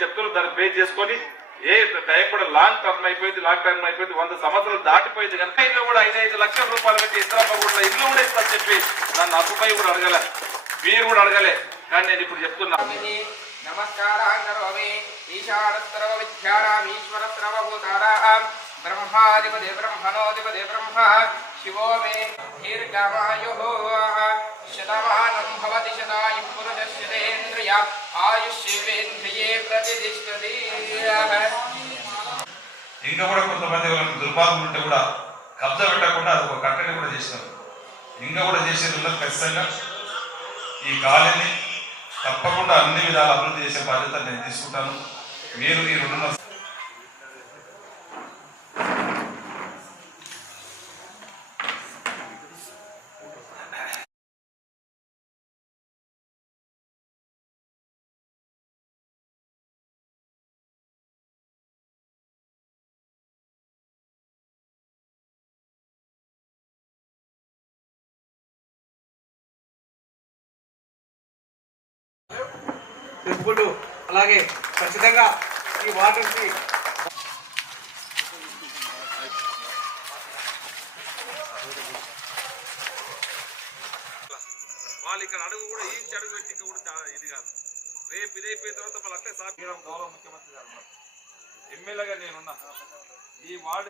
చెప్తున్నారు. దాన్ని పే చేసుకొని ఏ టైం కూడా లాంగ్ టర్మ్ అయిపోయింది లాంగ్ టర్మ్ అయిపోయింది వంద సంవత్సరాలు దాటిపోయింది కనుక ఇల్లు కూడా ఐదు ఐదు లక్షల రూపాయలు పెట్టి ఇస్తారమ్మ కూడా ఇల్లు కూడా ఇస్తారని చెప్పి నన్ను అప్పుపై కూడా అడగలే. మీరు కూడా అడగలే. కానీ నేను ఇప్పుడు చెప్తున్నా. నమస్కారాన్ కరోమి ఈశానస్సర్వ విద్యానామీశ్వర బ్రహ్మాధిపతి బ్రహ్మణోధిపతి బ్రహ్మ శివో మే దీర్ఘమాయు పురుషస్యేంద్రియ ఆయుష్యేంద్రియే ప్రతిష్టతి ఇంకా కూడా కొంతమంది వాళ్ళకి ఉంటే కూడా కబ్జా పెట్టకుండా అది ఒక కట్టని కూడా చేసినారు ఇంకా కూడా చేసేది ఖచ్చితంగా. ఈ కాలనీ తప్పకుండా అన్ని విధాలు అభివృద్ధి చేసే బాధ్యత నేను తీసుకుంటాను. మీరు ఈ రెండున్నర టెంపుల్ అలాగే ఖచ్చితంగా ఈ వాటర్కి వాళ్ళు ఇక్కడ అడుగు కూడా ఈ అడుగు పెట్టి కూడా ఇది కాదు. రేపు ఇది అయిపోయిన తర్వాత వాళ్ళు అట్టే సార్ గౌరవ ముఖ్యమంత్రి గారు ఎమ్మెల్యేగా నేనున్నా. ఈ వార్డు